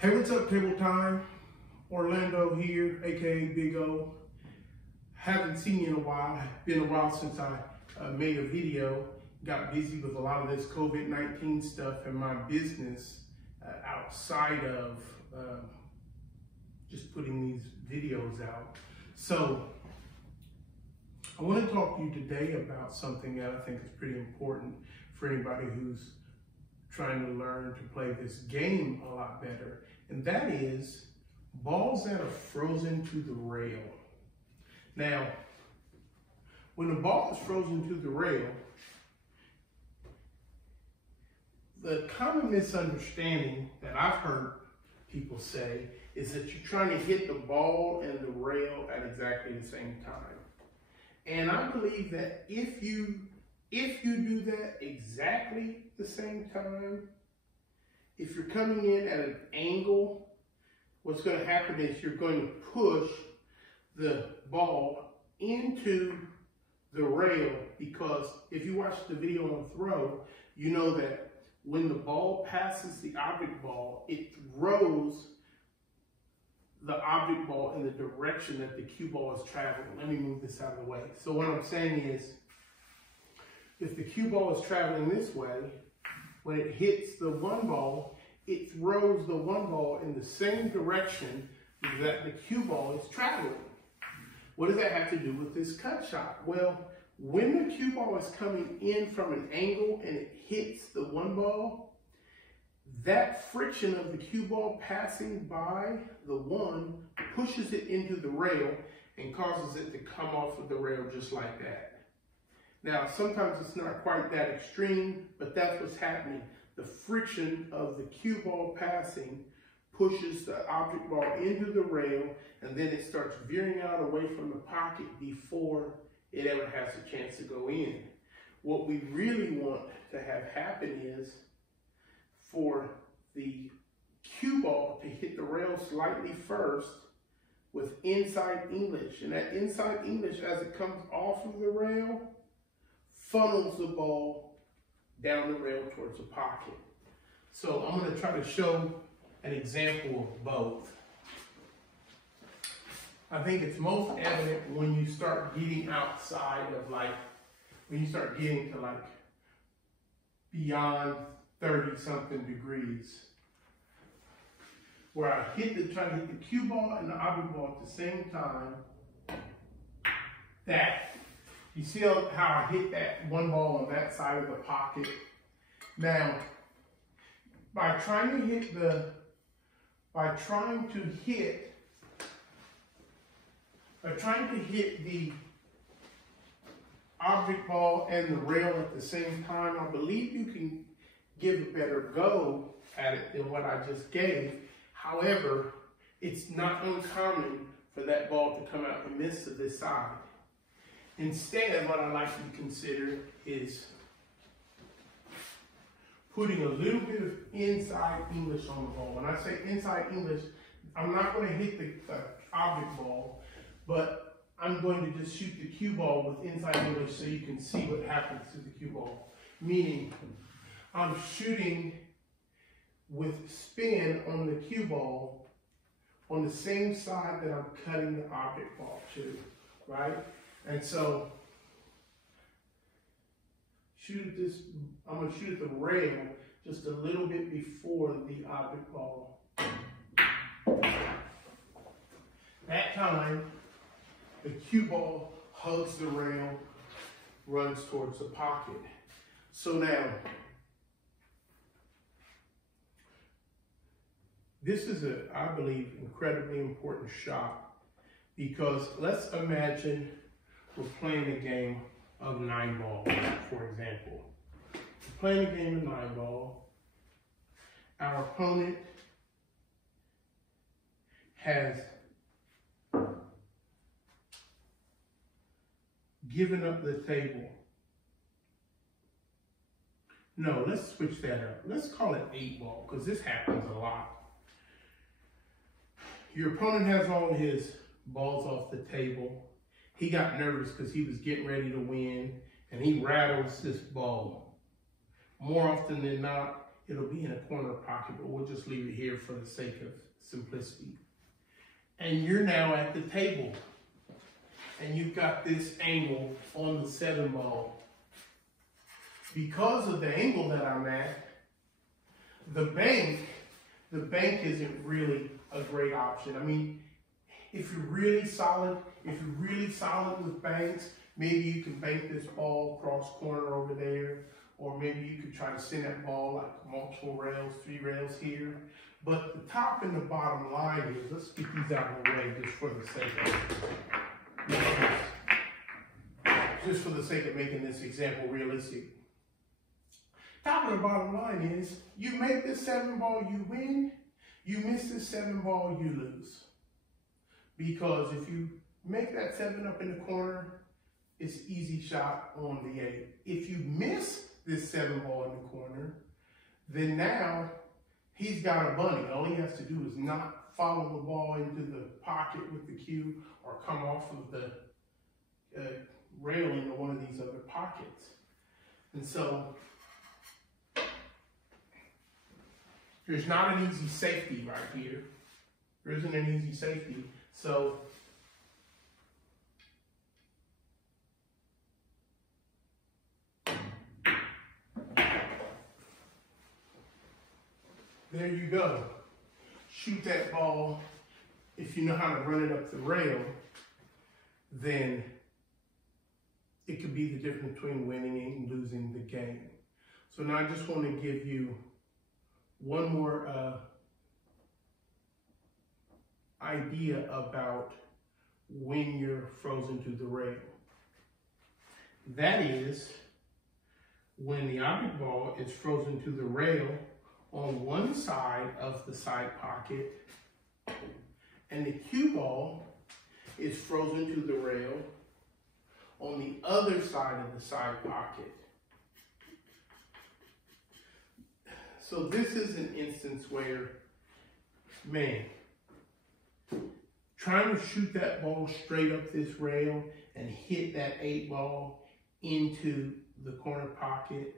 Hey, what's up, Table Time? Orlando here, aka Big O. Haven't seen you in a while. Been a while since I made a video. Got busy with a lot of this COVID-19 stuff and my business outside of just putting these videos out. So I want to talk to you today about something that I think is pretty important for anybody who's trying to learn to play this game a lot better, and that is balls that are frozen to the rail. Now, when a ball is frozen to the rail, the common misunderstanding that I've heard people say is that you're trying to hit the ball and the rail at exactly the same time. And I believe that if you do that exactly the same time, if you're coming in at an angle, what's going to happen is you're going to push the ball into the rail, because if you watch the video on throw, you know that when the ball passes the object ball, it throws the object ball in the direction that the cue ball is traveling. Let me move this out of the way. So what I'm saying is, if the cue ball is traveling this way, when it hits the one ball, it throws the one ball in the same direction that the cue ball is traveling. What does that have to do with this cut shot? Well, when the cue ball is coming in from an angle and it hits the one ball, that friction of the cue ball passing by the one pushes it into the rail and causes it to come off of the rail just like that. Now, sometimes it's not quite that extreme, but that's what's happening. The friction of the cue ball passing pushes the object ball into the rail, and then it starts veering out away from the pocket before it ever has a chance to go in. What we really want to have happen is for the cue ball to hit the rail slightly first with inside English. And that inside English, as it comes off of the rail, funnels the ball down the rail towards the pocket. So I'm going to try to show an example of both. I think it's most evident when you start getting outside of when you start getting to beyond 30-something degrees, where I try to hit the cue ball and the object ball at the same time. You see how I hit that one ball on that side of the pocket? Now, by trying to hit the object ball and the rail at the same time, I believe you can give a better go at it than what I just gave. However, it's not uncommon for that ball to come out and miss to this side. Instead, what I like to consider is putting a little bit of inside English on the ball. When I say inside English, I'm not going to hit the object ball, but I'm going to just shoot the cue ball with inside English so you can see what happens to the cue ball. Meaning, I'm shooting with spin on the cue ball on the same side that I'm cutting the object ball to, right? And so, I'm going to shoot at the rail just a little bit before the object ball. That time, the cue ball hugs the rail, runs towards the pocket. So now, this is I believe, incredibly important shot, because let's imagine we're playing a game of 9 ball, for example. We're playing a game of 9 ball. Our opponent has given up the table. No, let's switch that up. Let's call it 8 ball, because this happens a lot. Your opponent has all his balls off the table. He got nervous because he was getting ready to win, and he rattles this ball. More often than not, it'll be in a corner pocket, but we'll just leave it here for the sake of simplicity. And you're now at the table, and you've got this angle on the 7 ball. Because of the angle that I'm at, the bank isn't really a great option. I mean, if you're really solid with banks, maybe you can bank this ball cross corner over there, or maybe you could try to send that ball like multiple rails, 3 rails here. But the top and the bottom line is, let's get these out of the way just for the sake of making this example realistic. Top and the bottom line is, you make this 7 ball, you win. You miss this 7 ball, you lose. Because if you make that 7 up in the corner, it's easy shot on the 8. If you miss this 7 ball in the corner, then now he's got a bunny. All he has to do is not follow the ball into the pocket with the cue or come off of the railing into one of these other pockets. And so there's not an easy safety right here. There isn't an easy safety. So there you go. Shoot that ball. If you know how to run it up the rail, then it could be the difference between winning and losing the game. So now I just want to give you one more idea about when you're frozen to the rail. That is when the object ball is frozen to the rail on one side of the side pocket, and the cue ball is frozen to the rail on the other side of the side pocket. So this is an instance where, man, trying to shoot that ball straight up this rail and hit that 8 ball into the corner pocket,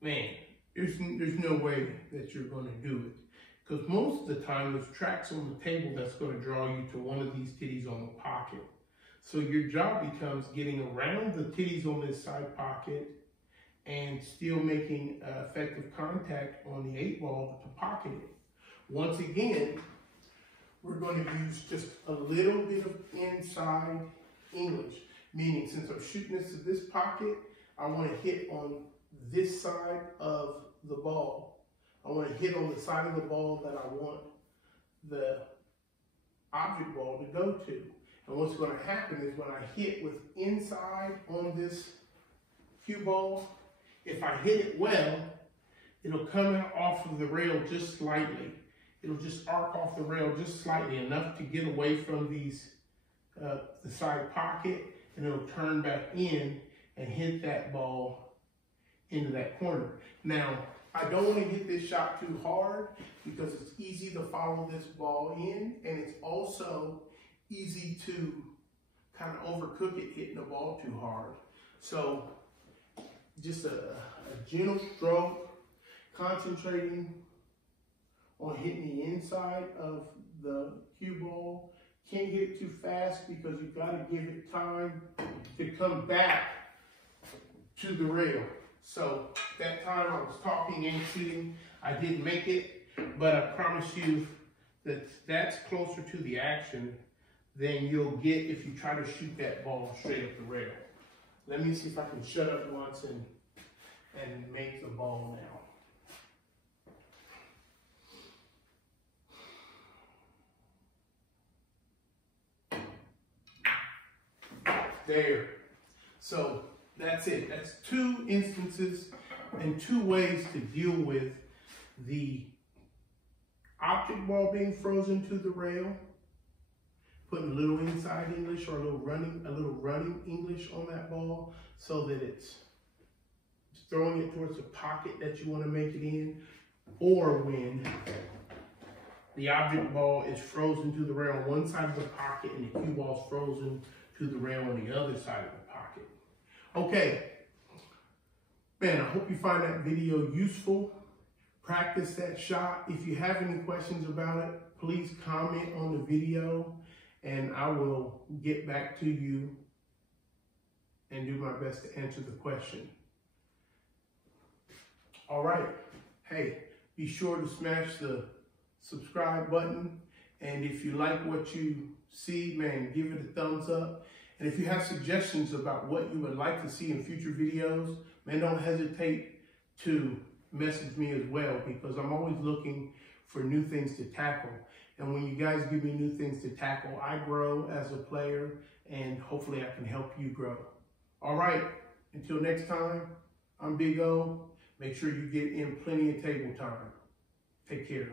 man, there's no way that you're going to do it. Because most of the time, there's tracks on the table that's going to draw you to one of these titties on the pocket. So your job becomes getting around the titties on this side pocket and still making effective contact on the 8 ball to pocket it. Once again, we're going to use just a little bit of inside English, meaning since I'm shooting this to this pocket, I want to hit on this side of the ball. I want to hit on the side of the ball that I want the object ball to go to. And what's going to happen is when I hit with inside on this cue ball, if I hit it well, it'll come out off of the rail just slightly. It'll just arc off the rail just slightly, enough to get away from these the side pocket, and it'll turn back in and hit that ball into that corner. Now, I don't want to hit this shot too hard because it's easy to follow this ball in, and it's also easy to kind of overcook it hitting the ball too hard. So just a gentle stroke, concentrating on hitting the inside of the cue ball. Can't hit it too fast because you've got to give it time to come back to the rail. So that time I was talking and shooting, I didn't make it, but I promise you that that's closer to the action than you'll get if you try to shoot that ball straight up the rail. Let me see if I can shut up once and make the ball now. There. So that's it. That's 2 instances and 2 ways to deal with the object ball being frozen to the rail, putting a little inside English or a little running English on that ball so that it's throwing it towards the pocket that you want to make it in, or when the object ball is frozen to the rail on one side of the pocket and the cue ball is frozen to the rail on the other side of the pocket. Okay, man, I hope you find that video useful. practice that shot. If you have any questions about it, please comment on the video and I will get back to you and do my best to answer the question. All right. Hey, be sure to smash the subscribe button. And if you like what you see, man, give it a thumbs up. And if you have suggestions about what you would like to see in future videos, man, don't hesitate to message me as well, because I'm always looking for new things to tackle. And when you guys give me new things to tackle, I grow as a player, and hopefully I can help you grow. All right, until next time, I'm Big O. Make sure you get in plenty of table time. Take care.